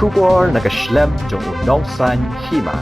Kubor nakaslem jong unongsan hima.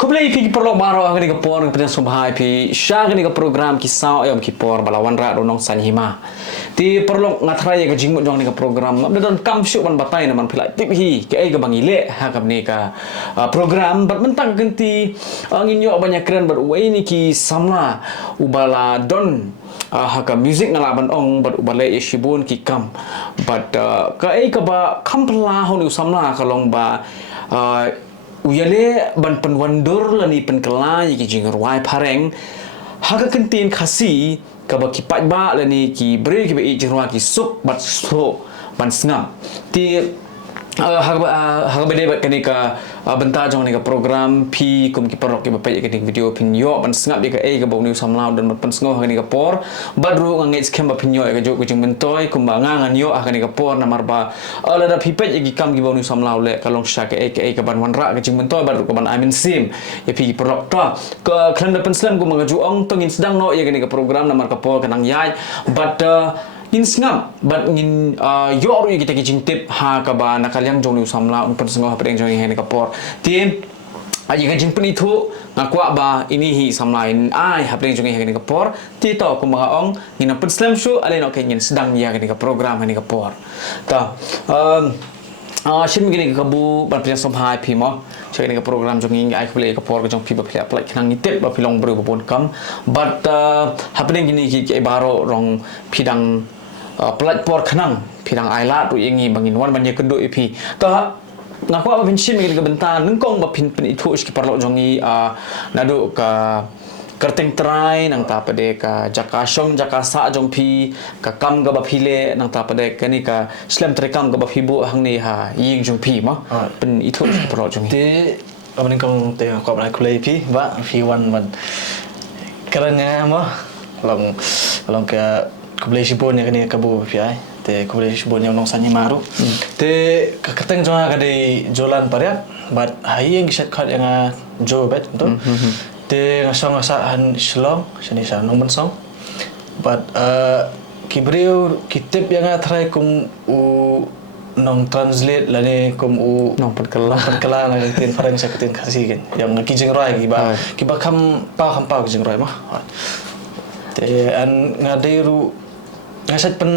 Kublai pi perlo baro ang ni kapor ng pinang subhay pi siya ni ka program kisao ayom kipor balawan ra donong sanhima ti perlo ngatray ka jingmo jong ni ka program mabdon kamsyu man batay naman pila tip hi ke ay ka bangile ha kap ni ka program bat mentang ganti ang inyo banyak keren bar uai ni ki samla ubala don haka music ngalaban ong bat ubala ishibun ki kam but ka ay ka ba kampla hon usamla kalong ba uyale ban penwandur lani penkelai ki jingerwai pareng haga kentin khasi ka ba ki pajba lani ki bre ki be jingerwa ki sup bat so ban snam ti haga bede bat kani ka benta jong ni ka program pi kum ki parok ki bapai ki video pin yo ban snap di ka ka bau ni samlau dan ban sngo haga ni ka por badru ngai skem ba pin yo ka jo jing mentoi kum ba ngangan yo haga ni ka por namar ba ala da pi pej ki kam ki bau ni samlau le kalong sha ka ban wanra ka jing mentoi badru ka ban amin sim ya pi parok ta ka klan da penslan kum ngaju ong tongin sedang no ya ka program namar ka por kanang yai but in sngam but in yor yu kita kijing tip ha ka ba nakalyang jong ni samla un pensngo ha pedeng jong ni kapor tin aji ka jing penitu ngakwa ba ini hi samla in ai ha pedeng jong ni kapor ti to ku mga ong ni na penslam shu ale no kenyin sedang ya ka program ni kapor ta shin gini ka bu ban pya som hai pi mo chai ni ka program jong ni ai khule ka por ka jong pi ba pla plai khnang ni tip ba pilong bru ba pon kam but happening gini ki baro rong pidang pelat por khanang pidang aila tu yengi bangin wan ban ye kedu ipi ta ngaku apa pinsin mi ke bentan nengkong ba pin pen itu ski parlo jongi nadu ka kerteng trai nang ta pade ka jakasong jakasa jong pi ka kam ga ba phile nang ta pade kani ka slam trekam ga ba phibu hang ni ha ying jong pi ma pen itu ski parlo jongi te amin kong te ko ba kulai pi ba fi wan man karanya mo long ka kublai sibon ya kani kabu piai te kublai sibon yang nong sanyi maru te kakateng jonga kade jolan parya but hayeng gisat khat yang jo bet tu te ngasong asa han shlong sini sa nong bensong but kibriu kitip yang try kum u nong translate lani kum u nong perkala lani tin parang sa kutin kasih kan yang kijing rai kiba kam pa kijing rai mah te an ngadairu ngasat pen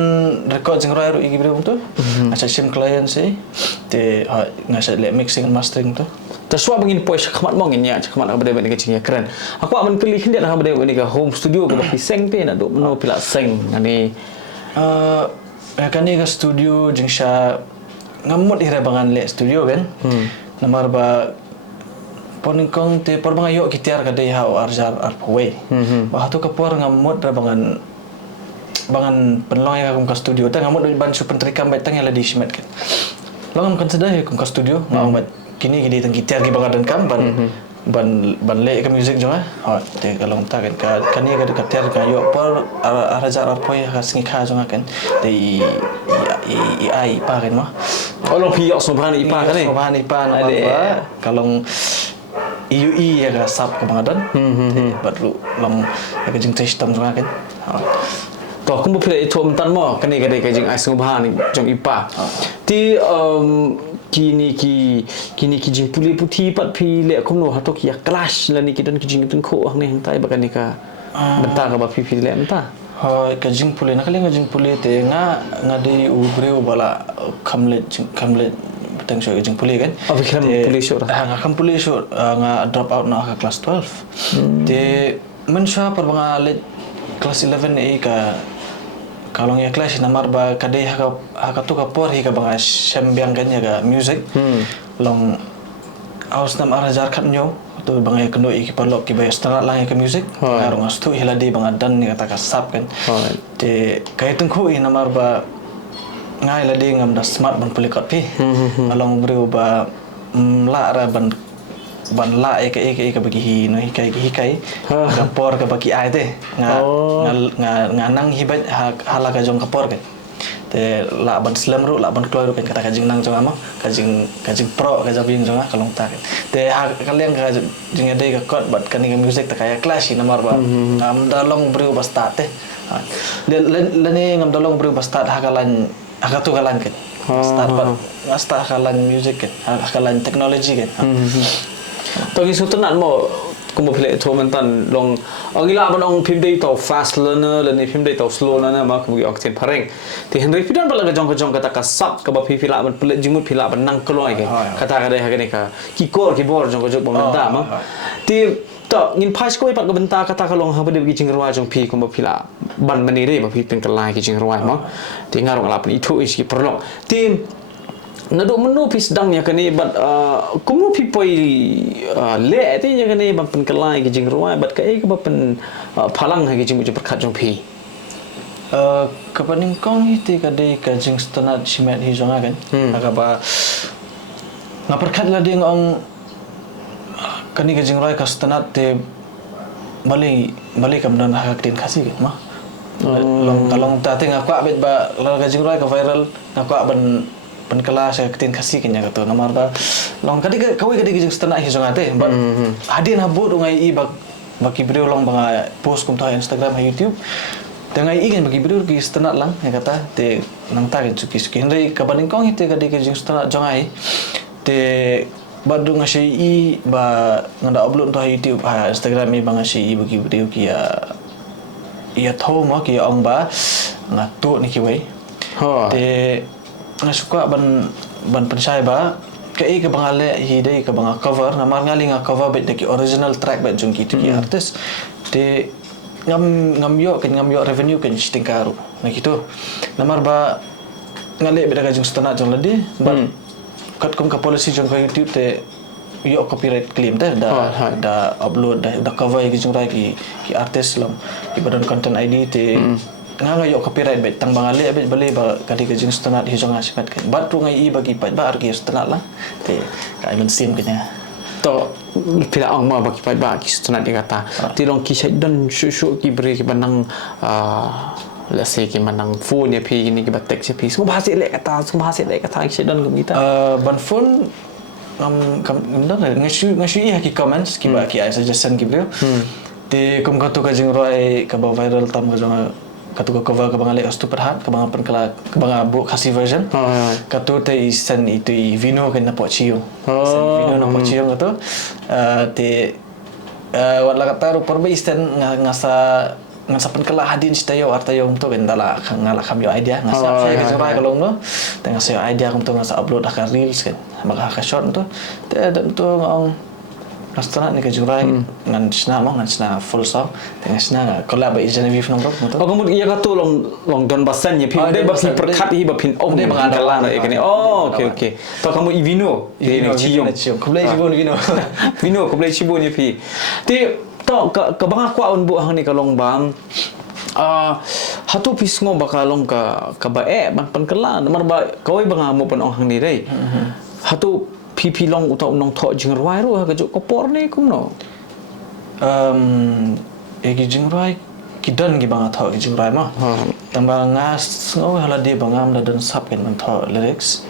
record jeng rai ru igi bro tu ngasat sim client si te ngasat le mixing and mastering tu taswa bangin pois khmat mongin ya khmat abade bani kecing ya keren aku aman keli hindia na abade bani ka home studio ko ba seng pe na do no pila seng ani kani ka studio jeng sha ngamut ira bangan le studio kan namar ba poningkong te por bang ayo kitiar ka dei ha arjar arpwe ba tu ka por ngamut ra bangan penlong yang aku ke studio tak ngamut ban super trikam betang yang ladi simet kan long kan sedih aku ke studio ngamut kini tang gitar gi bangadan kam ban le ka music jo te kalong ta kan kani ka gitar ka yo por arajar arpoi ka singi kha jo kan te i ai pa kan ma olong piyok sobran ipa kan ni sobran ipa na ba kalong IUI ya ka sap ka bangadan baru lam ka jing system jo kan to kumbu pila itu mentan mo kani kadai kajing ai subhan jong ipa ti kini ki jing puli puti pat pi le kumno hatok ya clash lani kidan ki jing tengko hang ni hang tai bakani ka bentar ka ba pi le menta ka jing puli nakali nga jing puli te nga di ubre bala kamlet petang show jeng puli kan. Oh, bikin puli show dah. Ngakam puli show nga drop out na ka class 12. Te men show par banga let class 11 ka kalong ya kelas namar ba kadai haka tu ka por hi ka banga sembiang kan ya ka music long aus nam arajar khat nyo tu banga kendo iki parlok ki bay start lang ka music ngarong astu hiladi banga dan ni kata ka sap kan te kai tengku i namar ba ngai ladi ngam da smart ban pulikot pi along bru ba la ra ban la ka bagi hi no hikai ka por ka bagi ai te nga nang hibat hala ka jong ka por ke te la ban slam ru la ban kloy ru kan kata ka jing nang jong ama ka jing pro ka jabing jong ka long ta te kalian ka jing ade ka kot bat kan ka music ta kaya clash ni namar ba ngam dalong bru ba start te le ngam dalong bru ba start hakalan tu kalan ke start ba start hakalan music ke hakalan teknologi ke Tagi sutunan mo kung mapilay ito man tan long ang ilaban ang film day to fast learner dan film day to slow learner mak kung octane pareng ti Henry pidan pala kajong kata kasap ka ba pila man pila jimut pila ban nang keloy ke kata kada ha ka keyboard jong kajong pamenta mak ti to ngin pas ko ipat ka benta kata ka long ha bade gi jingrwa jong pi kung pila ban manire ba pi pengkelai gi jingrwa mak ti ngarong ala pun itu is ki perlok ti nado menu pis dang ya kani bat kumu pipoi le ti ya kani ban pen kelai gi jing ruai bat kai ka pen phalang ha gi jing ju perkhat jong pi kapaning kong hiti ka de ka jing stanat simet hi jonga kan aga ba nga perkhat la ding ong kani ka jing ruai ka stanat te mali kam dan hak tin khasi kan ma long kalong ta te nga kwa bet ba la ka jing ruai ka viral nga kwa ban kelas saya ketin kasih kenya kata namar ba long kadi kawai kadi jeng setana hi jong ate but hadin habu ngai i bagi beliau long banga post kum ta Instagram ha YouTube dengan ingin bagi beliau ki setana lang ya kata te nang ta kan suki hendai kabaning kong ite kadi jeng setana jong ai te badu ngasih i ba ngada upload ta YouTube ha Instagram i banga si i bagi beliau ki ya tho mo ki ong ba ngatu ni ki wei te nga suka ban pensai ba kai ka bangale hidai ka banga cover namar ngali nga cover bet ki original track bet jung ki artist te ngam yo revenue kan stingkaru na gitu namar ba ngali bet ka jung stana jung ladi ban kat kum ka policy jung ka YouTube te yo copyright claim te da upload da cover ki jung ki artist long ki badan content ID te nga yo copyright bet tang bangale bet bale ba kadi ka jing stanat hi jonga sipat kan bat tu ngai i bagi pat ba argi stanat lah te ka imen sim kenya to pila ang ma bagi pat ba ki stanat dia kata ti long ki sai dan shu ki bre ki banang let's say ki manang phone ya pi ni ki bat tek pi semua bahasa lek kata ki sai dan kum kita ban phone kam dan ngashu i ki comments ki ba ki ai suggestion ki bre te kum ka tu ka jing roi ka ba viral tam ka jonga katu ka cover ka bangale astu perhat ka banga penkala ka banga book khasi version katu te isen itu vino kan na pochio vino na pochio katu te wala kata ru porbe isen ngasa penkala hadin sitayo artayo untuk endala ngala kamyo idea ngasa saya ka jora kalong no te ngasa idea untuk ngasa upload ka reels kan maka ka short tu te dan tu ngong Restaurant ni ke jurai ngan sna full song dengan sna collab i Genevieve nomor tu. Oh kamu iya katu long don basan ya pin deh bapin perkat hi bapin om deh bangala na ikani. Oh okay. To kamu Ivino ni cium. Kublai cibun Vino. Vino kublai cibun ya pi. Ti to ka banga kwa on bu hang ni kalong bang hatu pis ngo bakalong ka bae ban pankala namar ba kawai banga mo pan ong hang ni dai. Hatu pipi long utau nong tho jing ruai ru ka jo kopor ni kum no egi jing ruai kidan gi banga tho gi jing ruai ma tamba ngas ngo hala de bangam da dan sap kan man tho lyrics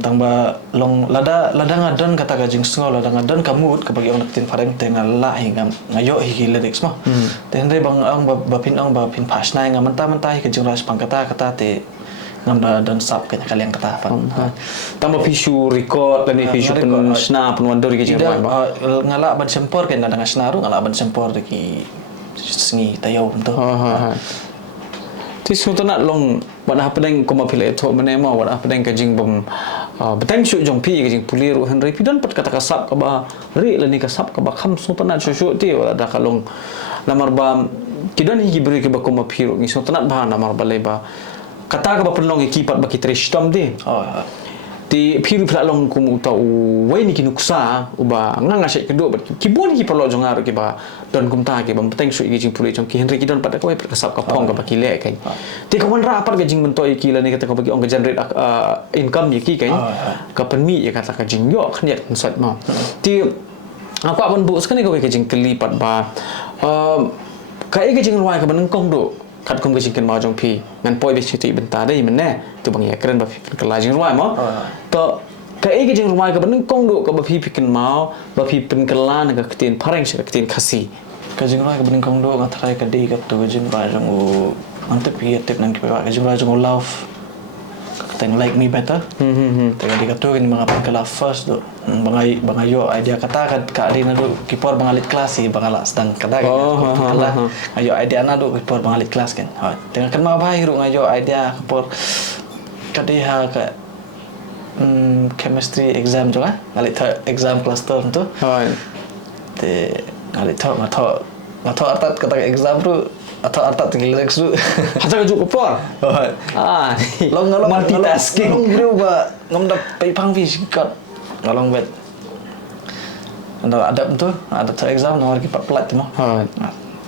tamba long lada ngadan kata ka jing ngo lada ngadan kamut ka bagi orang tin fareng te ngala hingam ngayo hi lyrics ma te ndai bang ang bapin pas nai ngam menta hi ka jing ruai pangkata kata te ngam dan sap kanya kalian kata apa tambah visu record dan visu pen snap pen wonder ke jengwan ba ngala ban sempor kan ada snaru ngala ban sempor ki sengi tayo untuk ti sunta nak long wana hapdeng ko mapile to menema wana hapdeng ka jingbom betang syuk jong pi ke jing pulir Henry pidan pat kata kasap ka ba ri la ni kasap ka ba kham so tanat syuk ti wala da kalong namar ba kidan hi beri ke ba ko ma phiru ngi so tanat ba namar ba le ba kata ka ba penlong ekipat ba kitresh tam di ti phiru phla long kum uta wai ni kinuksa uba nganga syek keduk ba kibon ki perlo jong ar ke ba don kum ta ke ba betang syuk ke jing pulir jong ki Henry kidan pat ka wai kasap ka pong ka ba ki le kai ti ka wan ra par ke jing bentoi ki la ni kata ka bagi ong generate income ye ki kai ka penmi ye kata ka jing yo khniat sat ma ti aku pun bu sekali ka jing kelipat ba ka ke jing ruai ka ban kong do kat kum ke jing kan ma jong pi ngan poi be chiti benta dai men ne tu bang ya keren ba ka la jing ruai ma to ka ke jing ruai ka ban kong do ka ba pi pikan ma ba pi pen kala na ka tin pareng se ka tin khasi ka jing ruai ka ban kong do ngat trai ka di ka tu jing ruai jong u antep pi tip nan ki ba ka jing ruai jong love teng like me better tengah dikatakan mga pangkala first do mga yo idea kata ka adina do kipor mga lit class bangala sedang kata kan ayo idea na do kipor mga lit class kan tengah kan mga bahay ro ngayo idea kipor kadiha ka chemistry exam juga ngalit exam cluster tu te ngalit ngato artat kata exam tu atau artat tinggal relax dulu. Hata ka juk por. Long multitasking. Long bro ba ngam da pai pang vi sikat. Long bet. Anda ada tu, ada tu exam nomor ki plat mo.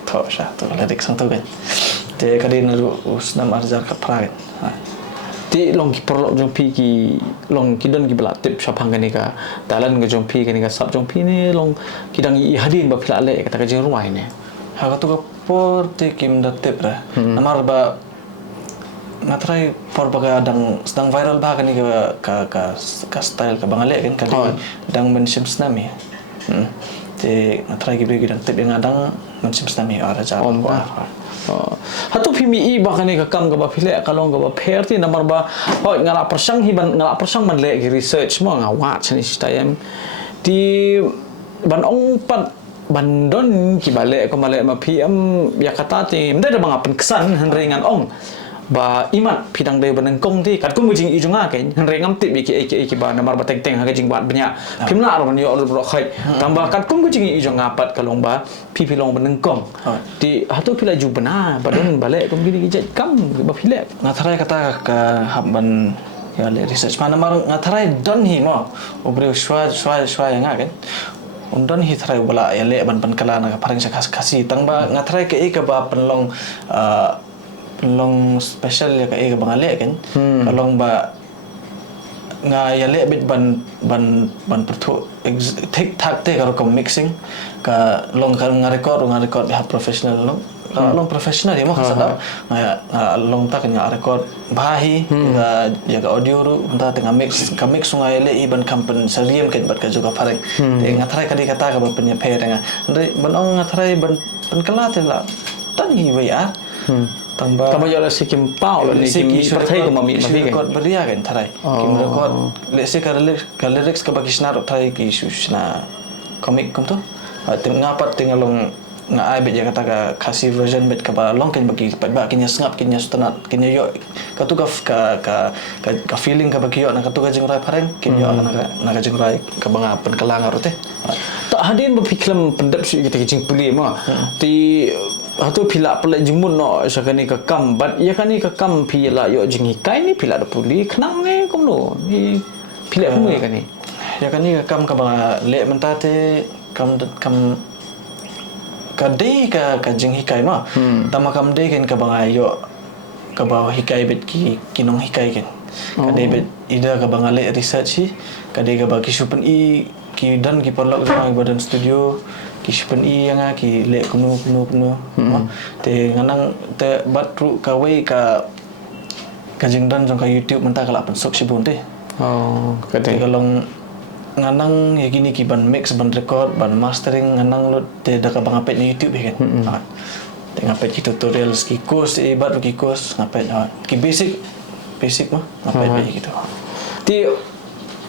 Tho sha tu relax sang tu kan. Te kadin lu usnam arjar ka pragen. Ti long ki perlo jong pi ki long ki don ki bela tip syapang kan ni ka dalan ke jong pi kan ni ka sab jong pi ni long kidang i hadin ba phla le kata ka jeng ruai ni. Ha ka tu ka por te kim da tip ra namar ba matrai por baga dang sedang viral ba kan ka style ka bangale kan kali dang mensim snami te matrai gi bagi dang tip yang adang mensim snami ara ja hatu pimi i ba kan ka kam ka ba phile kalong ka ba pher ti namar ba hoi ngala persang hi ban ngala persang man le gi research mo nga wa chani stayam ti ban ong pat bandon ki balik ko malek ma PM ya kata ti mda da mga penkesan henry ngan ong ba imat pidang dai banengkong ti kat kum jing ijunga ken henry ngam ti ki ba namar ba teng ha jing bat banya pimna ro yo ro khai tambah kat kum jing ijunga pat kalong ba pi long banengkong ti hatu pila ju bana badon balik kum gini jet kam ba pila ngatarai kata ka habban ya le research mana mar ngatarai don hi mo obre shwa yang kan undon hi thrai bala ya le ban kala na parang sa kasi tangba ngatrai ke ka ba penlong special ya ka bangale kan kalong ba nga ya le bit ban pertu tik tak te karo mixing ka long record ha professional long long professional ya mo sadap long tak nga record bahi ya ka audio ru unta tengah mix sungai le iban kampen sariem ket bat ka juga pareng te ngatrai kadi kata ka ban penya phe nga ban ong ngatrai ban kala te la tan hi we a tamba kama yo la sikim pau ni kim pathai ko mami record beria kan tharai kim record le se ka lyrics ka bakishna ro thai ki susna comic kum to ngapat tingalong nga ai bet kata ka kasih version bet ka ba long kan bagi ba kinya sngap kinya sutanat kinya yo ka tu ka feeling ka bagi yo na ka tu ka jingrai pareng kinya na ka jingrai ka banga pen kelang aro te tak hadin berfiklam pendap si kita jing puli ma ti hatu pila pala jimun no sakani ka kam bat ya kani ka kam pila yo jing hikai ni pila da puli khnang ne kom no ni pila mu ya kani ya kani ka kam ka banga le mentate kam kadai ka jing hikai ma tama kam dei kan ka banga yo ka ba hikai bet ki kinong hikai kan kadai bet ida ka banga le research hi kadai ka ba ki supen i ki dan ki perlok sama badan studio ki supen i yang ki le kuno te nganang te batru ka we ka jing dan jong ka YouTube menta kala pen sok sibun te kadai kalong nganang ya gini ki ban mix ban record ban mastering nganang lu te da ka bangapet ni YouTube kan te ngapet ki tutorial ki course bat ki course ngapet ki basic mah ngapet gitu ti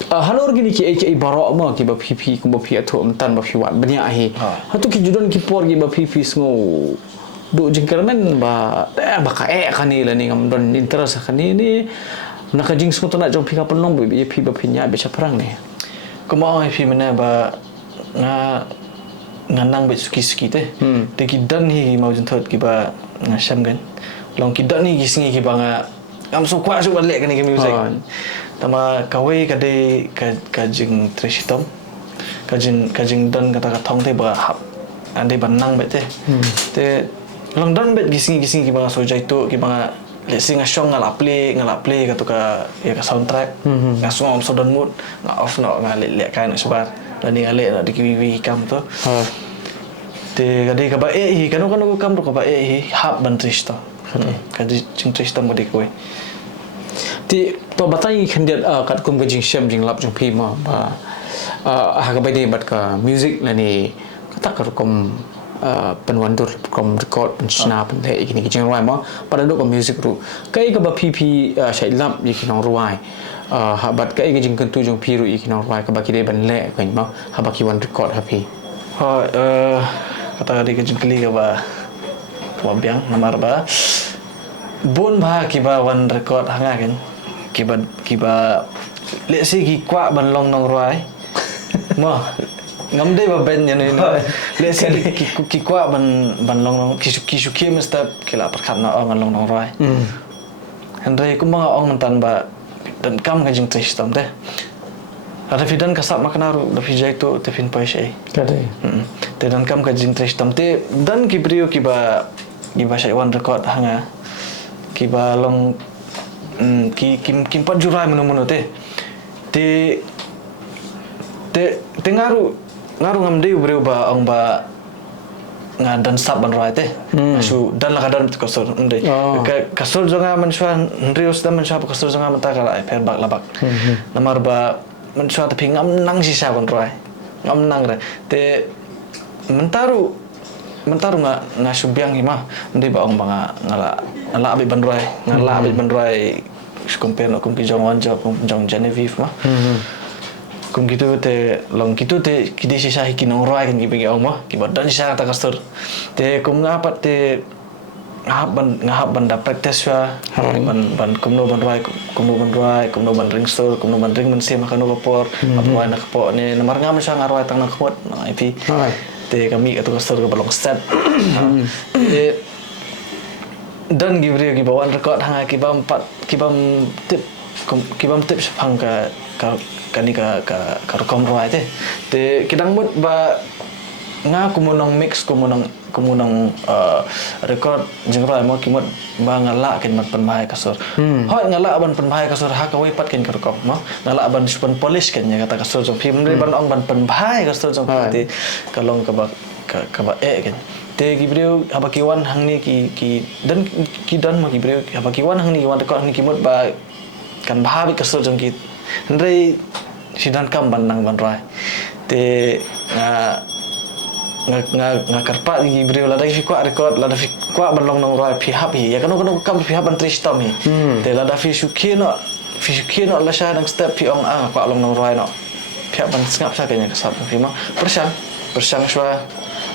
halor gini ki barok ma ki ba pipi ku ba pi atho mtan ba fi wat banya hi hatu ki judon ki por ki ba pipi sngo do jingkermen ba ka kan ni la ni ngam don interest kan ni nakajing semua tu nak jom pika penong bi pi ba pinya be perang ni. Ko mau ai pi mana ba nganang be suki teh. Te ki dan hi mau jun thot ki ba ngasham kan. Long ki dan ni gisingi ki ba ngam so kwa su balik kan ni music. Tama kawai kade kajing treshitom. Kajing dan kata katong te ba hap. Ande banang bet te. Te long dan bet gisingi ki ba so jai tu ki ba let's say ngasong ngalap play katu ka ya ka soundtrack ngasong om so dan mood nga off no nga le kan sebar dan ni ale na dikiwi kam tu te kade ka ba hi kanu kam ro ka ba hap ban tristo kade jing tristo mo dikoi ti to batai khendiat kat kum gajing shem jing lap jong pi ma ba ha ka bai bat ka music la ni kata ka kum penwandur kom record penchna pente ikini kijing ruai ma pada dok music ru kai ka ba pp shai lam ikinong ruai habat kai kijing kentu jong piru ikinong ruai ka ba kide ban le kan ma haba ki wan record happy kata di kijing kli ka ba wabyang namar ba bun ba ki ba wan record hanga kan ki ba le si ki kwa ban long nong ruai ma ngam dei ba ben yani le se ki kwa ban long ki su mesta kila perkat na ong long roi andre ku mga ong tan ba dan kam ka jing tristam te ada fidan ka sap maknaru da fi jai to te fin pai shei kade te dan kam ka jing tristam te dan ki brio ki ba shai one record hanga ki ba long ki pat jurai menu te ngaru ngam deu breu ba ong ba ngadan sab ban roi te asu dan la kadan kasur ndai kasur jonga mansua ndrius dan mansua kasur jonga mata kala per bak labak namar ba mansua te ngam nang sisa ban roi ngam nang re te mentaru nga subyang hima ndai ba ong ba ngala abi ban roi compare no kum ki jong wanja kum jong Genevieve ma kum gitu te long gitu te kidi sisa hikinong roi kan gibi ong ma ki badan sisa ta kastur te kum ngapat te ngahap ban da practice wa ban kum no ban roi kum no ban ring store kum no ban ring men se makan no por apa nak po ne namar ngam sa ngaroi tang nak khot na ipi te kami atu kastur ka balong step te dan gibri ki bawan record hanga ki bam tip sepang ka kani ka rekom roi te kidang mut ba nga kumunong mix kumunong record jeng roi mo kimut ba ngala kin mat penbahai kasur hoi ngala ban penbahai kasur ha ka wei pat kin ka rekom mo ngala ban supan polish kin ya kata kasur jong film ban ong ban penbahai kasur jong ti kalong ka ba kin te gibreu haba kiwan hangni ki dan ma gibreu haba kiwan hangni wan record hangni kimut ba kan bahabi kasur jong ki ndrei sidan kam banang ban rai te nga karpa ni gibreu la dai fi kwa record la da fi kwa ban long nong rai pi happy ya kan kam pi haban tristam hi te la da fi shukino la sha dang step pi ong kwa long nong rai no pi haban ngap sa kanya kasap fi ma persang shwa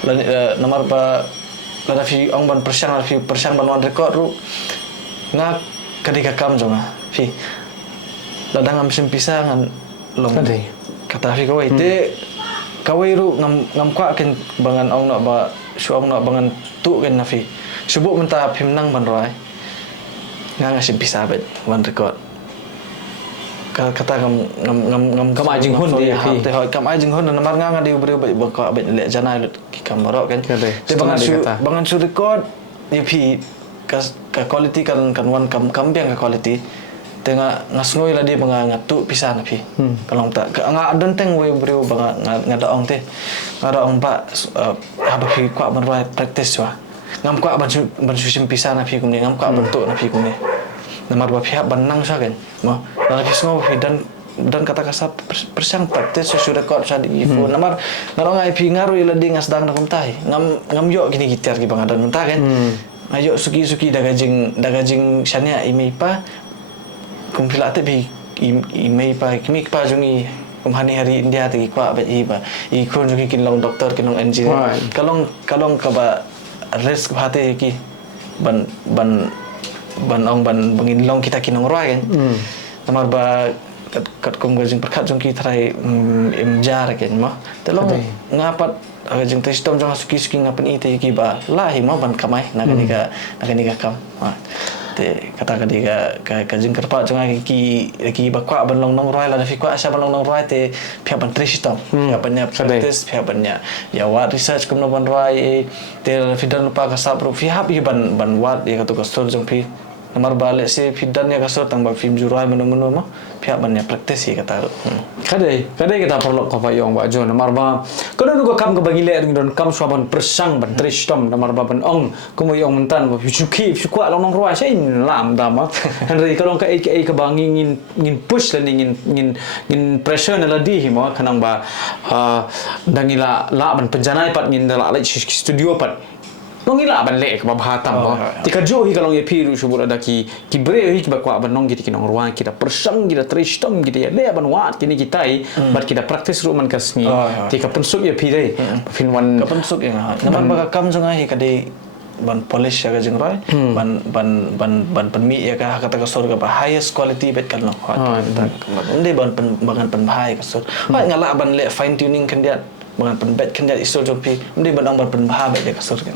la nomor ba la da fi ong ban persang ban wan record ru nga kadika kam jonga fi ladang am simpisa ngan long kata fi kawai te kawai ru ngam kwa ken bangan ong no ba su ong no bangan tu ken na fi subu menta phim nang ban roi nga simpisa bet one record kata ngam ajing hun dia te hoi kam ajing hun na mar nga di brio ba ka bet le jana ki kamaro ken te bangan su record ye fi ka quality kan one kam biang ka quality tengah ngasngoi la dia banga ngatu pisan api kalau tak nga denteng we brio banga ngada ong te ngada ong ba haba fi kwa ban right practice wa ngam kwa ban susim pisan api kumni ngam kwa bentuk api kumni namar ba pihak ban nang sa kan mo la fi sngo fi dan kata kasap persang practice su record sa di phone namar ngarong ai fi ngaru ila dia ngasdang na kumtai ngam yo gini gitar ki banga dan mentah kan ayo suki dagajing shania imei pa kumpilat bi imei pa kimi pa jungi hari India ti kwa ba iba I kon jungi kin long doktor kin long engineer kalong ka ba risk hate ki ban ong ban bangin long kita kinong roi kan namar ba kat kum gajing perkat jong ki trai imjar ken ma telong ngapat gajing testom jong suki ngapan ite ki ba lahi ma ban kamai naga kam te kata gajing kerpa jong ki ba kwa ban long nong roi la fi kwa sha ban long nong roi te phia ban testom phia ban nya practice phia ban nya ya wa research kum no ban roi te fi dan lupa ka sa pro fi hap ban wat ya ka to ka sol jong fi namar balik si fidan ya kasut tang ba film jurai menu-menu mah pihak banyak praktis sih kata. Kadai kita perlu kau payung ba jo namar ba. Kalau nu kam ke bagi le don kam swaban persang ban tristom namar ba ban ong kumu yong mentan ba suki sukwa long nong ruai sai lam dama. Henry kalau ka ke bang ngin push dan ngin pressure na ladi himo kanang ba dangila la ban penjanai pat ngin la studio pat. Nong ila ban le ke bahatam ba tika jo hi kalong ye piru subur ada ki bre hi ba kwa ban nong giti kinong ruang kita persang kita tristom gitu ya le ban wat kini kita bat kita praktis ruman kasni tika pensuk ye pire fin wan ka pensuk ya naman ba kam jonga hi kade ban polish ya gajing roi ban penmi ya ka kata ka sor ka ba highest quality bet kan lo inde ban bahai ka sor ba ngala ban le fine tuning kan dia bangan penbet kan dia isul jompi mesti bandang berpenbah baik dia kasur kan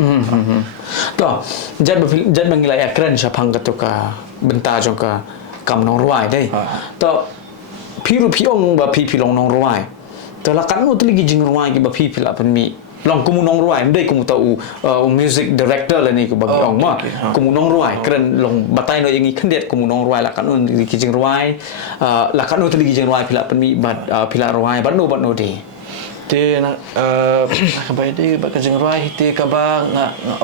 toh jad mengilai keren siapang ketuka benta jongka kam nong ruai deh toh piru piong ba pilong nong ruai toh lakan nu teli gijing ruai ki ba pila penmi long kumu nong ruai ndai kumu tahu music director lah ni ku bagi ong ma kumu nong ruai keren long batai no yangi kan dia kumu nong ruai lakan nu gijing ruai lakan nu teli gijing ruai pila penmi ba pila ruai ba no deh te kabai de ba kajing ruai te kaba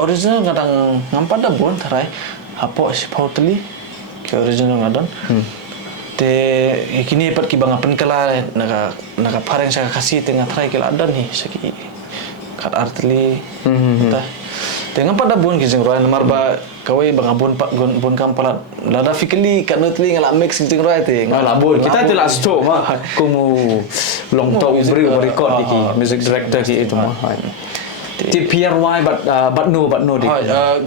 original ngadang ngampada bon tarai apo si pautli ke original ngadon te kini pat ki banga penkala naga pareng sa kasih tengah tarai ke ladan hi saki kat artli ta te ngampada bon kajing ruai namar ba kawai banga bon kampala lada fikli kat nutli ngala mix kajing ruai te ngala bon kita telah sto ma kumu long tau beri record ki music director ki itu mah ti PRY but no di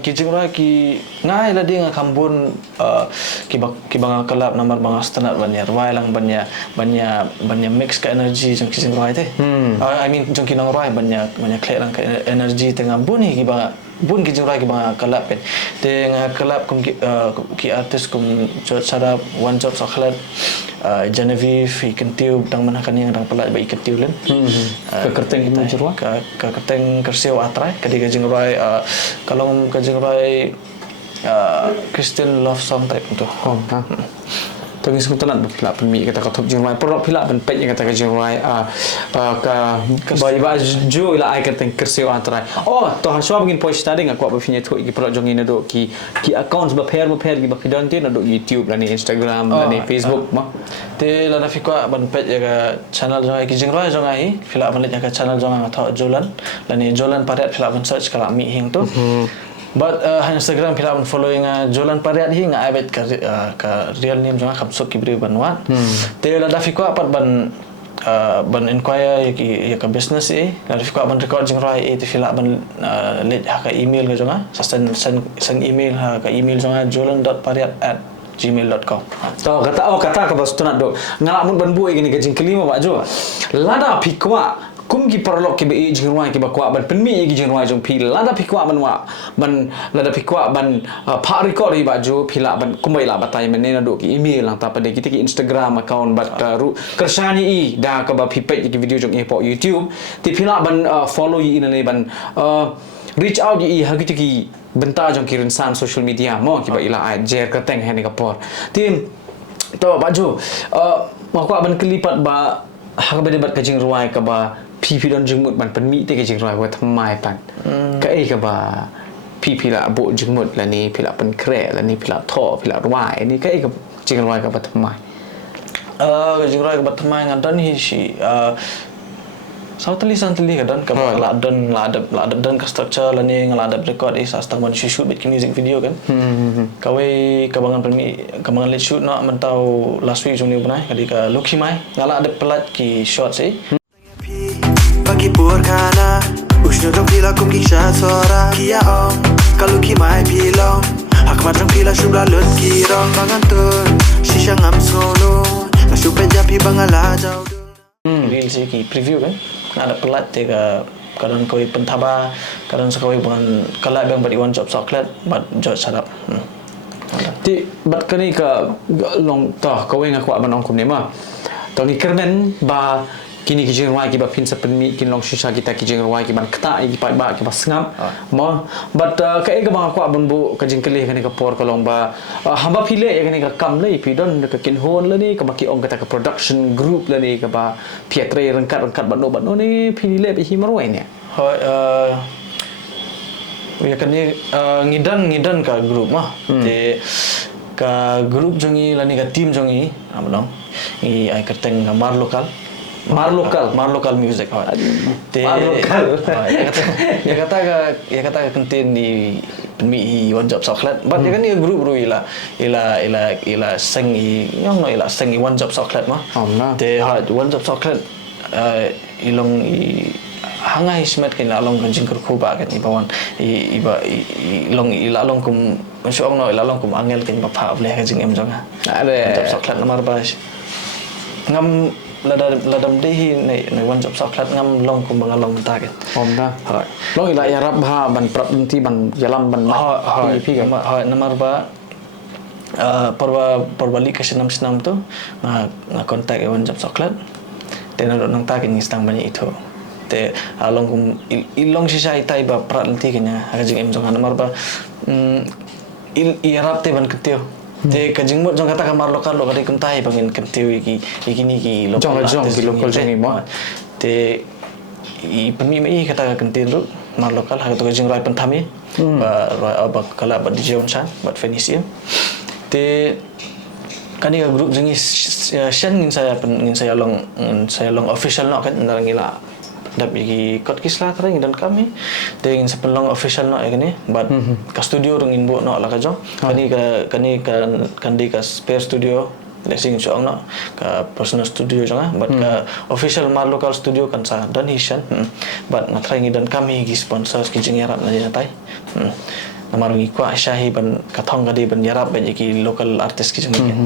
kijing ra ki ngai la dia ngakambun ki banga kelab namar banga standard banyak rwai lang banyak mix ka energy jong kijing rwai te I mean jong kinang rwai banyak klek lang ka energy tengah buni ki banga bun kijing rwai ki banga kelab pen te kelab kum ki artis kum cara one job saklat Genevieve ikan tiu dang mana kan yang dang pelat ba ikan tiu len ke kerteng itu jerwa ke kerteng kersiau atrai kadi gajing rai kalau gajing rai Christian love song type tu tapi sebutan pila penmi kata kata jeng rai perok pila ben pet yang kata jeng rai ka bagi ba jo ila ai kerteng kersiau atrai to haswa begin post tadi ngak kuat berfinya tu ki perok jong ina do ki account ba pair ki ba kidan tin do YouTube la ni Instagram la ni Facebook mah te la na fikwa ban pet ya ka channel jong ai ki jeng rai jong ai pila ban ya ka channel jong ai tho Jolan la ni Jolan paret pila ban search kala mi hing tu but Instagram pila ban following Jolan paret hi nga abet ka real name jong kham sok ki bri ban wat te la da fikwa pat ban inquire ya ka business la fikwa ban record jeng rai te pila ban let ka email ga jong sen email ka email jong jolan.paret@gmail.com kata ka bas tunat do ngala mun ban buai gini gajing kelima ba jo lada pikwa kum ki parlok ki be jing ruai ki ba kwa ban penmi ki jing ruai jong pil lada pikwa ban wa ban lada pikwa ban pa record ba jo pila ban kumai la batai menena do ki email lang ta pada kita ki Instagram account bat ru kersani i da ka ba pipet ki video jong e po YouTube ti pila ban follow i ina le ban reach out i hagi ki benta jong kirin san social media mo ki ba ila ai jer ka teng hen ka por tim to ba jo ma kwa ban kelipat ba ha ba debat ka jing ruai ka ba pipi don jengmut ban penmi te ka jing ruai wa thamai pan ka ka ba pipi la bo jengmut la ni pila pen kre la ni pila tho pila ruai ni ka jing ruai ka ba thamai jing ruai ka ba thamai ngadan hi si Sautali kadang ka la dan ka structure la ni ngalada record is astang ban shoot bit music video kan kawai kabangan permi kabangan let shoot nak mentau last week jong ni benai kadi ka Lucky Mai ngala ada pelat ki shot sih bagi burkana usno dong pila kum ki sora kia om kalau ki mai pilong hak macam pila subla lut ki rong bangan tun siya ngam sono Nasupe japi bangala jaw Real sih ki preview kan. Ada pelat tega kadang kau pentaba kadang sekali bukan kalau bang beri one job coklat but jod sadap. Ti bat kani ka long tah kau yang aku aman ongkum ni mah. Tong ikermen ba kini kijing ruai ki ba pin sepenmi kin long shisha kita kijing ruai ki ban kata ki pai ba ki ba sngam ma but ka ega bang aku abun bu kajing kelih kani ka por ka long ba hamba pile ya kani ka kam lei pi don ka kin hon le ni ka ba ki ong kata ka production group le ni ka ba pietre rengkat ba no ni pile bi himarwai ni. Hoi ya kan ni ngidan ka group mah. Te ka group jongi lani ka team jongi amalong i ai kerteng ka mar lokal music hoi. Te Mar lokal. Ya kata ka kentin di mi one job coklat. But ya kan ni group ru ila sing yang no ila sing one job coklat mah. Te hoi one job coklat ilong hangai smet kan along kan jingkur kuba kan ibawan iba long ilalong kum masuk no ilalong kum angel kan bapa boleh kan jing em jonga ada coklat nomor bas ngam ladam dehi nei one job coklat ngam long kum bangalong ta kan Omda long ila ya rab ha ban prap nanti ban jalam ban pi kan nomor ba perbalik ke senam tu kontak one job coklat dan nang ta kan istang banyak itu te along kum ilong sisa itai ba prat nanti kenya aga jing em jong nomor ba irap te ban ketio te kajing mo jong kata kamar lokal lo kari kum tai bangin ketio iki ni ki lokal jong ki lokal jong mo te i pemi mai kata kentin ru mar lokal ha to kajing rai pentami ba kala ba dijon san ba fenisium te kani ka group jengi shen ngin saya long official no kan ngila dap iki kot kislah terang dan kami dengan sepelong official no ini but ka studio rungin bo no la ka jong kani ka spare studio lesing so no ka personal studio jong but ka official mar local studio kan sa donation but ngatrang dan kami gi sponsors ki jing yarap na tai namarungi kwa syahi ban kathong kadi ban yarap ban ki local artist ki jeng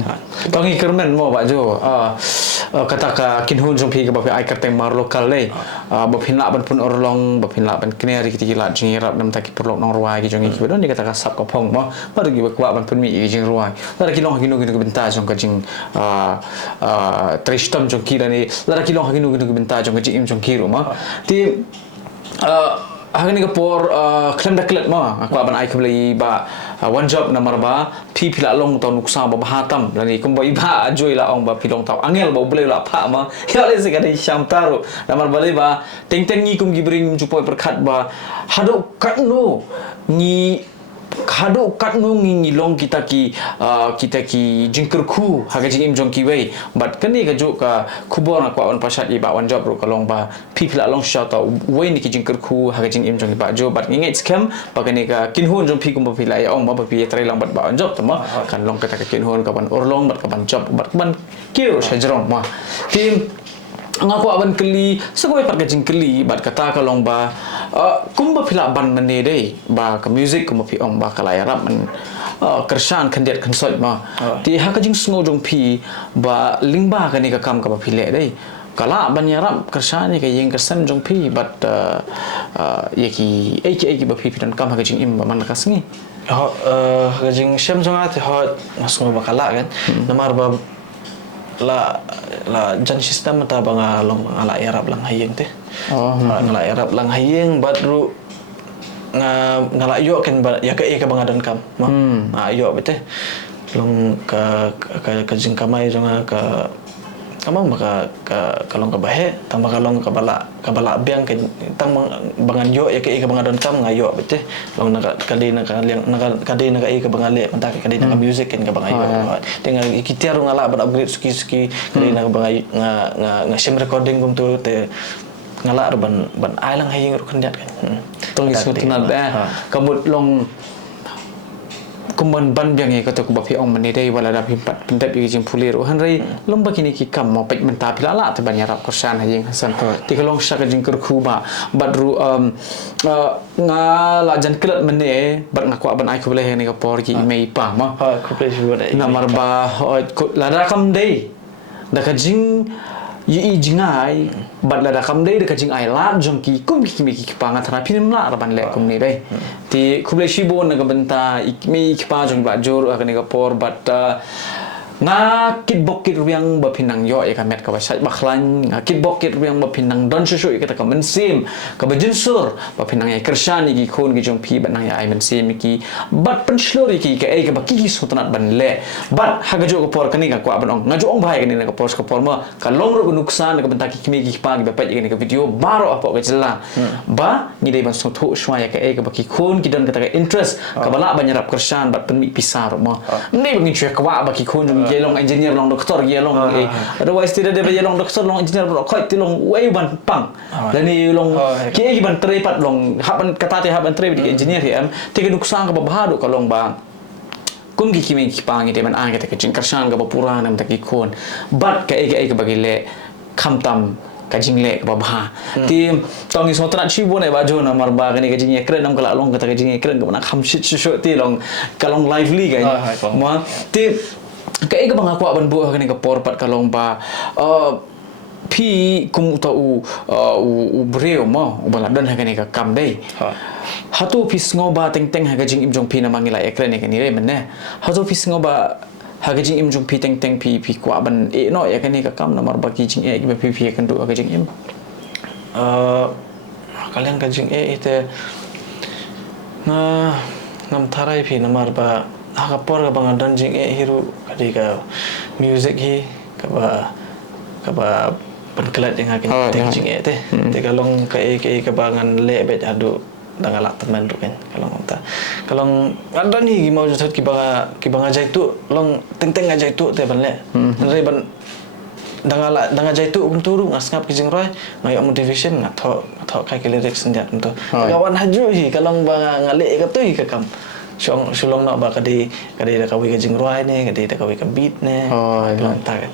Tangi kermen mo ba jo kata ka kinhun jong pi ka ba ai kerteng mar lokal le ba phinla ban pun orlong ba phinla ban kneri ki la jing yarap nam ta ki perlok nong ruai ki jong ki don ni kata ka sap ka phong mo ba gi ba ban pun mi ki jing ruai la ki long ki benta jong ka jing tristam jong ki ni la ki long ki benta jong ka jing jong ki ro ma ti hari ni kapor klem dah klet mah aku aban ai kebeli ba one job nomor ba pi pila long tau nuksa ba hatam lani kum ba iba ajoi la ong ba pilong tau angel ba boleh la pa ma ya le se kadai syam taru nomor bale ba teng ni kum gibring jupoi perkat ba hadu katno ni kado katno ngi long kita ki jingker ku haga jing im jong ki wei but kani ka jo ka kubor na kwa on pasat iba one job ro ka long ba pipila long shot wei ni ki jingker ku haga jing im jong ba jo but ngi scam pa kani ka kinhon jong pi kum ba pila ya ong ba pi trai lang ba on job tama kan long kata ka kinhon ka ban orlong bat ka ban job bat ban kiro sajrong ma tim ngaku aban keli segoi pat gajing keli bat kata kalong ba kum ba pila ban mane dei ba ka music kum pi ong ba kala yarap man kersan kandiat konsert ma ti ha kajing smo jong pi ba lingba ka ni ka kam ka ba pile dei kala ban yarap kersan ni ka yeng kersan jong pi bat yeki ba pi dan kam ha kajing im ba man ka sengi kajing syam jong ati hot masmo ba kala kan namar ba la jan sistem ta banga long ala Arab lang hayeng teh ngala Arab lang hayeng badru ngala yo kan ya ka bangadan kam yo bete long ka jingkamai jonga ka kamang maka kalong ka bahe tang makalong ka bala biang kan tang bangan yo ya ka bangadan kam ngayo bete long kadi na ka bangale manta kadi na music kan ka bangayo dengan ikitiar ngala ba upgrade suki kadi na bangay nga sim recording gum tu te ngala ban ai lang hayeng ru kandiat kan tong isu tunad kabut long kumban ban biang ye kata ku ba pi ong mani dai wala da pimpat pendap ye jing pulir han rai lomba kini ki kam mo pek menta pila la te ban yarap kersan ha jing hasan ti kalong syak jing kerku ba badru nga la jan kelat mani bat nga kwa ban ai ku boleh ni ka por ki mei pa ma Ha ku play juga dai. namar ba la da kam dai da ka jing yi jingai bat la da kam dai da ka jing ai la jong ki kum ki mi ki pa nga thana pin la ra ban le kum ni dai ti ku boleh shibon na ka benta mi ki pa jong ba jor ka ni ka por bat nga kit bokit riang ba pinang yo ya kamet ka ba sai bakhlan nga kit bokit riang ba pinang don shu ka ka mensim ka ba jinsur ba pinang ya kersan ki khon ki jong pi ba nang ya ai mensim ki bat pen shlori ki ka ai ka ba ki sutanat ban le bat ha ga jo ko por ka ni ka kwa ban ong nga jo ong bai ka ni ka por ka por ma ka long ro nuksan ka benta ki mi ki pa ki ba pa ki ni ka video baro apa ka jela ba ni dai ban so thu shwa ya ka ai ka ba ki khon ki don ka ta interest ka ba la ban yarap kersan bat pen mi pisar ma ni ba ngi chwe ka ba ki khon long engineer long doktor long otherwise tidak ada long doktor long engineer long khoi ti long wei ban pang dan ni long ki ban trepat long haban kata te haban tre di engineer ya te ke nuksan ka bahadu ka long ba kum ki kimi ki pang ite man ang ke jing karsan ka pura nam ta ki khon bat ka ka bagi le kham tam ka jing le ka bah ti tong ni sotrat chi bo ne ba jo na mar ba ka ni ka jing ekren nam ka long ka ta ka jing ekren ka na kham shit shu ti long ka long lively ka ma ti kai ka bang aku ban bu ka ni ka por pat ka long ba pi kum ta u breu mo u bala dan ha ka ni ka kam dai hatu pis ngo ba teng teng ha ka jing im jong pi na mangila ekran ni ka ni re man ne hatu pis ngo ba ha ka jing im jong pi teng teng pi kwa ban no ya ka ni ka kam na mar ba ki jing ki ba pi kan du ka jing im kalian ka jing ite na nam tharai phi namar ba ha por ka bang dan jing hiru kadi ka music hi ka ba penkelat yang akan jing te te kalong ka ka bangan le bet adu dengan alat teman tu kan kalau ada ni mau jatuh ki banga jai tu long teng teng aja itu te ban le nari ban dengan jai tu turu ngasngap ki jing roi ngayo motivation ngatho kai ke lyrics senjat tu kawan haju hi kalau banga ngale ka tu hi ka kam sulong nak ba kadi da kawi ka jing roi ne kadi da kawi ka beat ne long ta kan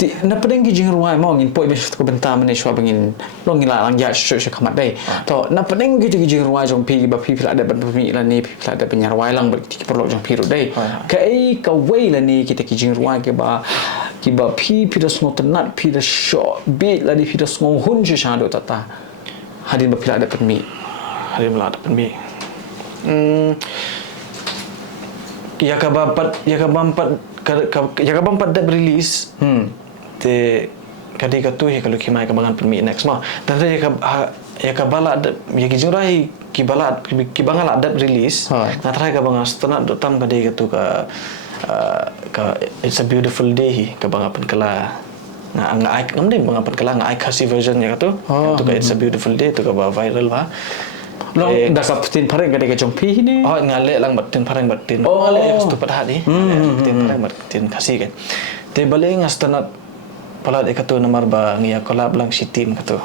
ti na pedeng ki jing ruai mo ngin poi besut ko benta mane shwa bangin long ngila lang ya shu khamat dai to na pedeng ki jing ruai jong pi ba pi pila ada ban mi la ni pila ada penyar ruai lang ber ki perlo jong pi ru dai ka ai ka wei la ni kita ki jing ruai ke ba pi da smo tenat pi da sho beat la di pi da smo hun je sha do tata hadin ba pila ada pen mi hadin la ada pen mi ya ka bampat dah release te kadi ka tu kalau kimai ka bangan permi next mah dan ya ka bala ya ki jurai ki bangala ada release natrai ka bangan setengah dotam kadi ka tu ka It's a Beautiful Day ka bangan penkala nga ai ngamdin bangan penkala nga ai kasi version ya ka tu ka It's a Beautiful Day tu ka ba viral ba long dasap tin pareng ka de ka jong pi ni ngale lang batin pareng batin ngale stu padha di tin pareng batin kasi kan te bale ngastanat pala de katu namar ba ngia collab lang si team katu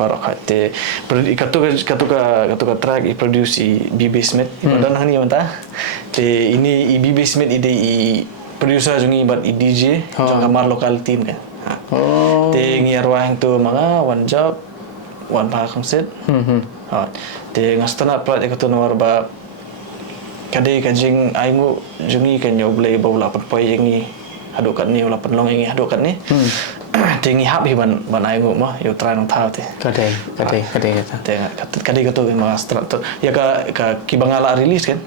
barok te katu ka track I produce BB Smith dan hani manta te ini BB Smith ide I producer jungi bat I DJ jong kamar lokal team kan te ngia ruang tu mga one job one pa concert te ngastana plat ikatu nawar ba kade kajing aimu jungi kan yo blay bawla pat poi yengi hadukat ni wala pat long yengi hadukat ni te ngi hab hi ban aimu ma yo try nang thau te kade katu ma strat ya ka kibangala release kan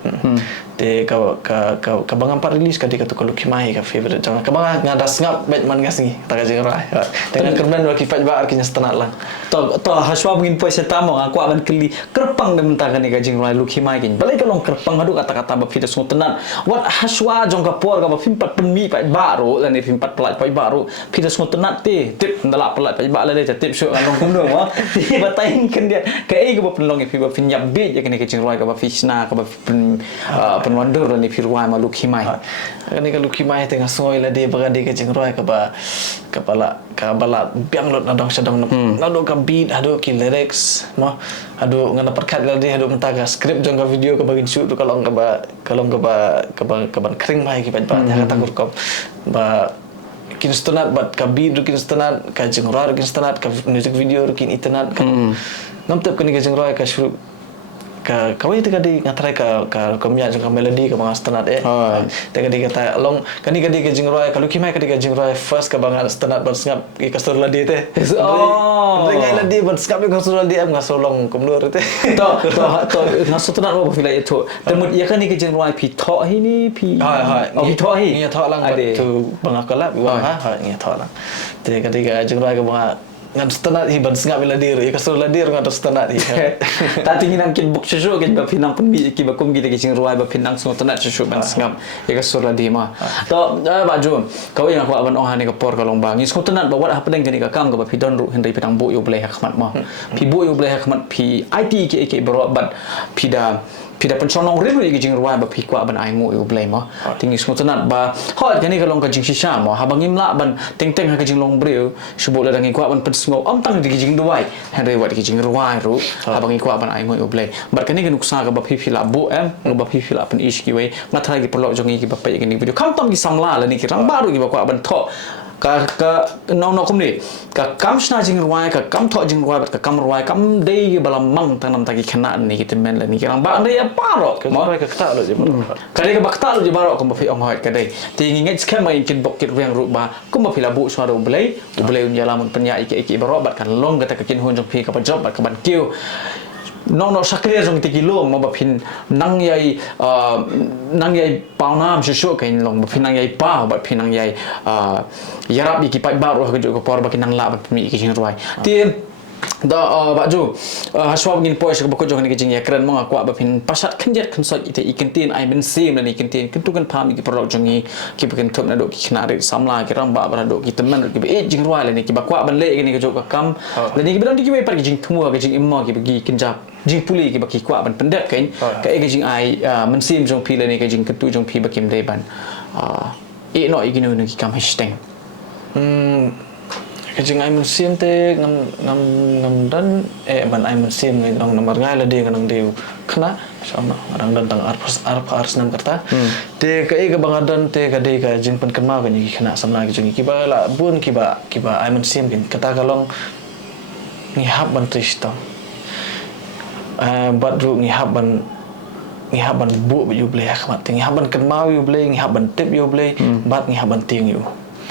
te ka bangang pa release kade katu kalau kimai ka favorite jangan ka banga ngadas ngap bet man ngas ngi ta kajing rai dengan kerban wa kifat ba arkinya stanat lang to haswa mungkin poi setamo aku akan keli kerpang dem takan ni kajing rai lu kimai kin balai kalong kerpang hadu kata-kata ba fida sungutenan wat haswa jong ka por ka ba pimpat penmi pa baru lan ni pimpat pelat pa baru fida sungutenan ti tip ndalak pelat pa ba la de tip syuk long kum dong wa ti ba tai kan dia ka ai ka ba penlong pi ba fin yap bit ya kan ke jing roi ka ba fishna ka ba pen wonder ni pi roi ma luk himai kan ka luk himai tengah soi la de ba de ke jing roi ka ba ka bala biang lot na dong sedang na do ka beat ado ki lyrics mo ado ngana perkat la de ado mentaga skrip jong ka video ka bagin shoot kalau ka ban kering mai ki ba kata kurkop ba kin stanat bat ka beat kin stanat ka jing roi kin stanat ka music video kin internet ka ngam tep ka ni ka jing roi ka shuru ka kawai te kadi ngatrai ka miat ka melody ka bang stanat te kadi kata long kani kadi ka jing roi kalau kimai kadi ka jing roi first ka bang stanat ban ngap ka stor la de te ngai la de ban skap ka stor la de am ngaso long kumlur te to ngaso stanat ba fila itu temut ya kan ni ka jing roi pi tho hi ni pi pi tho hi ngi tho lang tu bang akala wa ha ngi tho lang te kadi ka jing roi ka bang ngan stanat hi ban ngap la de ka stor la de ngan stanat hi ta tingin ang kin buk shushu kin ba pinang pun mi ki ba kum gi de jing roi ba pinang so tanat shushu ban ngap ya ka sura di ma to ba ju kau yang aku aban ohan ni ka por ka long bang is ko tanat ba wat ha pedang ni ka kam ka ba pidon ru hendai pedang bu yo blai hakmat ma pi bu yo blai hakmat pi IT ke bro bat pida penconong ribu gi jing roi ba pi kwa ban ai ngo yo blai ma tingi so tanat ba hot kan ni ka long ka jing shisha ma ha bangim la ban teng ha ka jing long breu shubo la dangi kwa ban pen ngo am tang di jing duai hendai wat gi jing roi ru ha bangi kwa ban ai ngo yo blai bar kan ni kan uksa ka ba pi la bu ba pi la pen ish ki we ngathai gi perlo jongi gi ba pai gi ni video kam tam gi samla la ni ki rang baru gi ba kwa ban tho ka no kum ni ka kam shna jing roi ka kam tho jing roi ka kam roi kam dei gi balam mang tang nam ta gi khana ni ki temen la ni ki rang ba ni apa ro ka roi ka kta lo je ka ni ka bakta lo je baro ko ba fi ong hoi ka dei ti ngi ngets khem mai kin bok kit weng ru ba ko ma fi la bu swa ro blai un jalamun penya iki baro bat kan long ka ta ka kin hun jong phi ka ba job bat ka ban kiu no sakria jong ti kilo ma ba phin nang yai pau nam shu kain long ba phin nang yai pa ba phin nang yai yarap ki pai ba ro ka jo ko por ba kin nang la ba mi ki jing roi ti da ba ju haswa ngin pois ka ko jong ni ki jing ya kran mo akwa ba phin pasat khanjet khansat ite ikentin ai men sim ni kentin kentu kan pham ki pro jong ni ki ba kan thop na do ki khna ri samla ki ram ba do ki temen ki ba jing roi la ni ki ba kwa ban le ki ni ka jo ka kam la ni ki ba di ki ba ki jing thumua ki jing immo ki ba ki kinjap jing puli ki ba ki kwa ban pendek kan ka e ki jing ai men sim jong pi la ni ka jing kentu jong pi ba kim dei ban no iginu ni ki kam hashtag kajing ai musim te ngam dan ban ai musim ngai dong nomor ngai la de ngang deu khna sama orang dan tang ars nam karta te ka e ka bangadan te ka de ka jing pen kema ka ni khna samna ki jing ki ba la bun ki ba ai musim kin kata kalong ngi hab ban trista bat ru ngi hab ban bu yu ble khmat ngi hab ban kema yu ble ngi hab ban tip yu ble bat ngi hab ban ting yu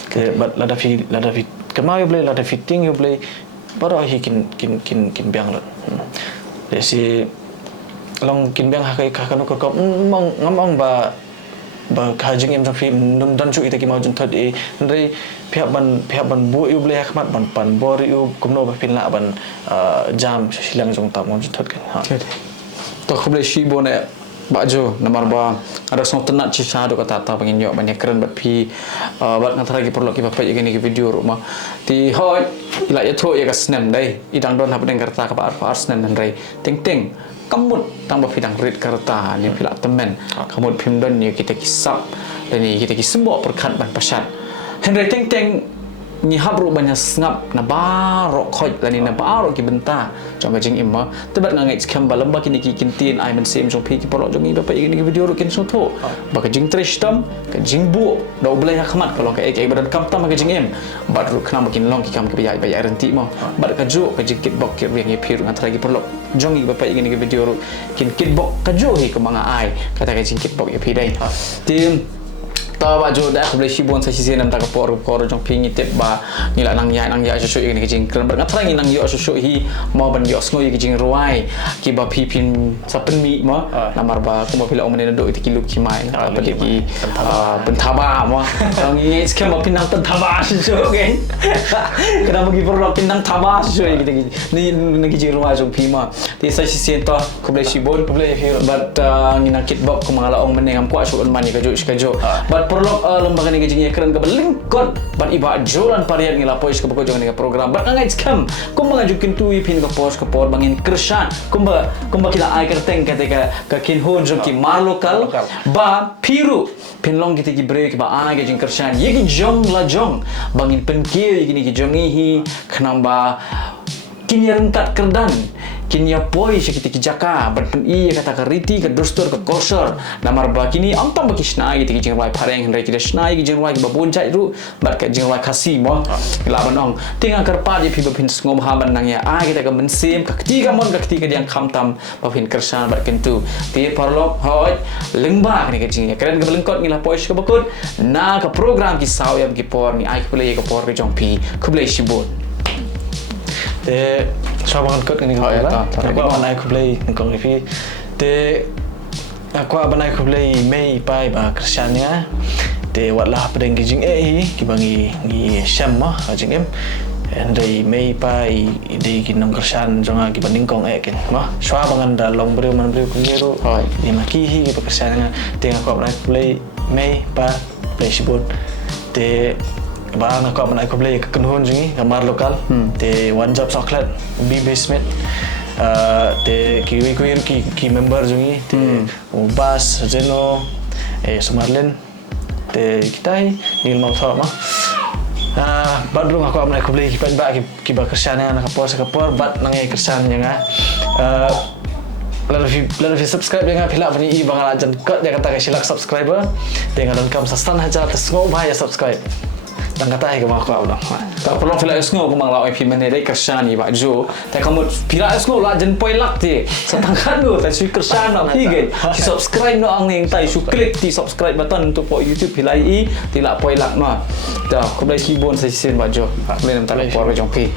ke bat la da fi kemau you boleh ada fitting you boleh baru hi kin biang lot desi long kin biang hakai kakanu ko ngomong ba kajing em safi num dan chu ite ki mau jun thot e ndai pihak ban bu you boleh khmat ban pan bor you kumno ba pin la ban jam silang jong ta mau jun thot kan ha to ko boleh shi bone Bakjo nomor ba ada song tenat cisa do kata ta pangin yo banyak keren bat pi bat ngata lagi perlu ki bapak ini video rumah ti hoi ila ya tho ya ka snam dai idang don hap deng karta ka par snam nan rai ting kamut tang ba pidang rit karta ni pila temen kamut phim don ni kita kisap dan ni kita kisembok perkat ban pasat henry ting ni habru banyak ngap na baro khoj lani na baro ki benta jong jing imma tebat ngai skam ba lamba kini ki kintin ai men sim jong pi ki polo jong i ba ini video ro kin so tho ba ka jing trishtam ka jing bu do blai khmat kalau ka ek badan kam tam ka jing em ba ru khna makin long ki kam ki ba ya renti mo ba ka jo ka jing kit bok ki riang i pir ngat lagi polo jong i ba ini video ro kin kit bok ka jo hi ka mga ai kata ka jing kit bok i pi dai tim ta ba jo da ko shi bon sa shi senam ta ka por jong pingi tep ba ni la nang ya shu ni jing kran ba ngat nang yo shu hi mo ban yo sngo yi jing ruai ki ba pi pin sa pen mi mo namar ba ko mo pila omne do ti ki luk ki mai ba de ki pen thaba mo nang yi skem mo pin nang pen thaba shu ke kana mo ki por pin nang thaba shu yi ni ki jing ruai jong pi ma ti sa shi sen to ko shi bon ko hi but ni na kit bok ko mangala ong men ngam kwa shu on mani ka jo but perlu lembaga ni gajing keren ke lingkot ban iba jolan parian ngila pois ke bako jangan program ban ngai scam kum mengajukan tu pin ke pos ke por bangin kersan kumba kila ai kerteng ketika ke kin hon jo ki mar lokal ba piru pinlong kita ki break ba ai gajing kersan ye ki jong la jong bangin penkir gini ki jongi hi kenamba kini rentat kerdan kini apoi sekiti kijaka berpen iya kata kariti ke dostor ke korsor namar ba kini ampang baki snai gitu kijing wai pareng hendai kita snai kijing wai ba boncai ru bat ka jing wai kasih mo laban ong tinga karpa je pi bapin ngom haban nang ya kita ke mensim ke ketiga mon ke ketiga yang kamtam bapin kersan bat kentu ti parlok hoi lengba ni kijing ya keren ke belengkot ngila pois ke bakut na ke program ki saw ya ki por ni ai play ke por ke jong pi ke play sibut te sobangan kot ni kau ya lah. Aku anak aku play kau ni pi. Te aku anak aku play Mei pai ba Kristiannya. Te watlah pedeng kijing kibangi ngi Syam mah ajeng em. Andai Mei pai di kinong Kristian jonga kibanding kong kin. Mah sobangan dalong beriu man beriu kunyeru. Di makihi ki Kristiannya. Te aku anak play Mei pa play sibut. Te bang aku anak aku play kekenhun jungi kamar lokal te one job chocolate B basement te ki member jungi te Bas Zeno Sumarlen te kita ni mau tahu mah baru aku anak aku play kipat ba ki ba kerjanya anak kapor bat nangai kerjanya nga lalu subscribe dengan pila bani i bangal ajan kat dia kata silak subscriber dengan lengkap sastan hajar tes ngau bahaya subscribe dan kata ke mak aku tak perlu pila esngo ko manglaw ai pimen dai kersan ni ba jo ta kamu pila esngo la jen poi lak ti setangkan go ta su kersan nak hige si subscribe no ang ning tai su klik ti subscribe button untuk po YouTube pila i tila poi lak ma ta ko blai kibon sa sin ba jo boleh nam ta por jong pi